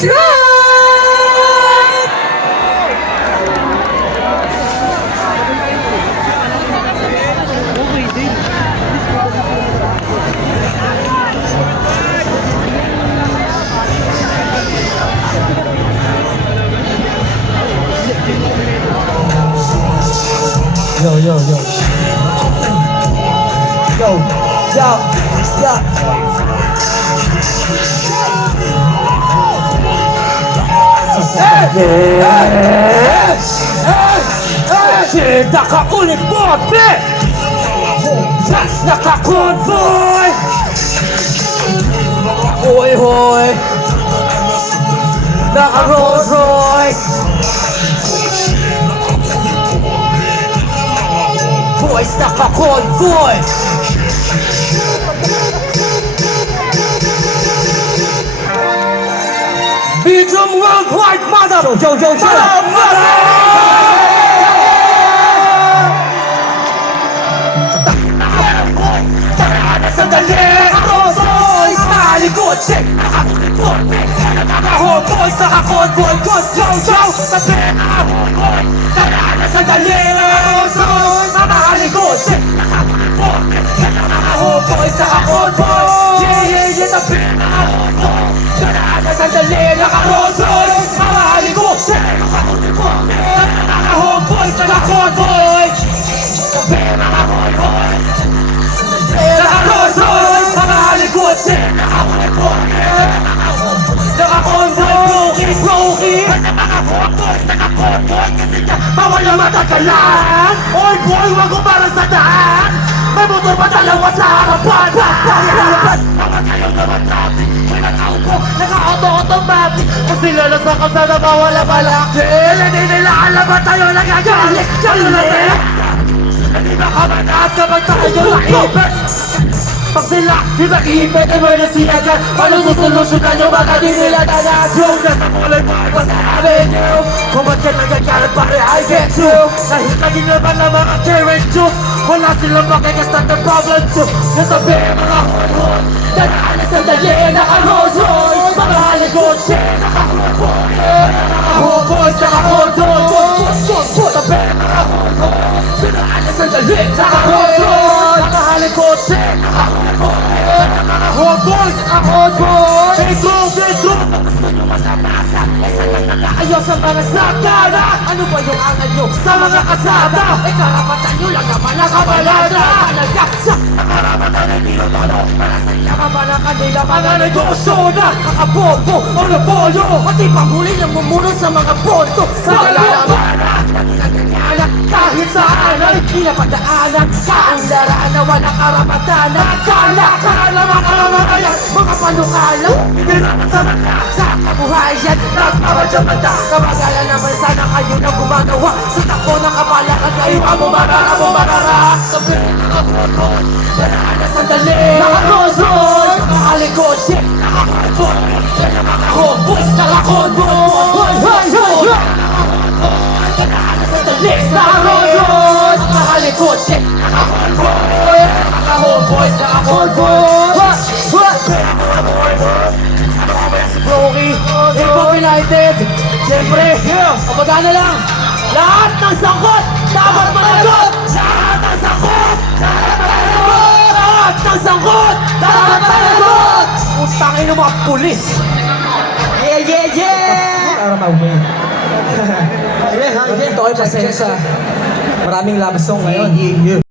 Drop! Yo, yo, yo. Yo, yo, yo. Nakaulit mo, be! Nakakonvoy! Hoy, hoy! Naka-Rolls Royce! Boys, naka-convoy! Medium worldwide mother! Yo, yo, yo! Sandali! Ako, boys! Nakalikod! Check! Naka-convoy! Boys, naka-convoy! Go, yo, yo! Sabi! Naka-convoy! Sandali! Ako, boys! Nakalikod! Check! Naka-convoy! Boys, naka-convoy! Yeah, yeah, yeah! Sabi! Naka-convoy! Sandali! Naka-convoy! Nakalikod! Check! Naka-convoy! Boys, naka-convoy! Sabi! Naka-convoy! Naka-convoy! Nakalikod! Check! Naka-convoy! Brokey! Bawal na matagalan! Oy boy, wag ko para sa daan! May motor pa dalawa sa harapan! Harapan! Bawal kayong naman traffic! May nakaupo, naka-auto-automatic! Kung sila na sa kasada, bawal na balaki! Hindi nila alam ba tayo nagagalit! Diyan na sila! Hindi ba ka mataas kapag tayo naibig? Pag sila pinag-iipit, emergency agad. Paano susolusyonan yung baka di nila tanas? Yung nasa kulay mo ay masasabi niyo kung ba't ka nagagalit pare, I get you. Kahit naging naman ng mga carrot juice, wala silang makikastart ng problem to. Nasabi mga hormone, dadaan sa dali, naka-Rolls-Royce. Mga halikot, shit, naka-hormone, naka-hormone, naka-hormone. Sabi mga hormone, dadaan sa dali, naka-Rolls-Royce. Mga halikot, shit, Homeboys! Homeboys! Pedro! Ayos ang mga sakana! Ano ba yung angal nyo sa mga kasada? Eh karapatan nyo lang naman nakabalada! Nagaksa! Nakarapatan ay tinutolo para sa iyakaman ang kanila mga negosyo na kakabombo o napolo! Pati panghuli ng mumuro sa mga ponto sa kalalaman! Kahit saan ay pinapadaanan kaundaraan na walang karapatan Nakakala mga mamamayan, mga panukala Sa kabuhayan, nagpapadya mata Kamagala naman sana kayo na gumagawa Sa takbo ng kapalakan kayo abumara Sabi naka-Rolls-Royce, daraan na sandali Naka-Rolls-Royce, nakalikod, shit Naka-Convoy, naka-Homeboys, naka-Convoy Naka-Rolls-Royce, nakalikod, shit Naka-Convoy, naka-Homeboys, naka-Convoy Brokey, Info United Siyempre, kapag na lang lahat ng sangkot, dapat managot Lahat ng sangkot, dapat managot Lahat ng sangkot, dapat managot Utangin ng mga pulis Yeah! Para ma-win. Ito ay pasensya. Maraming love song ngayon.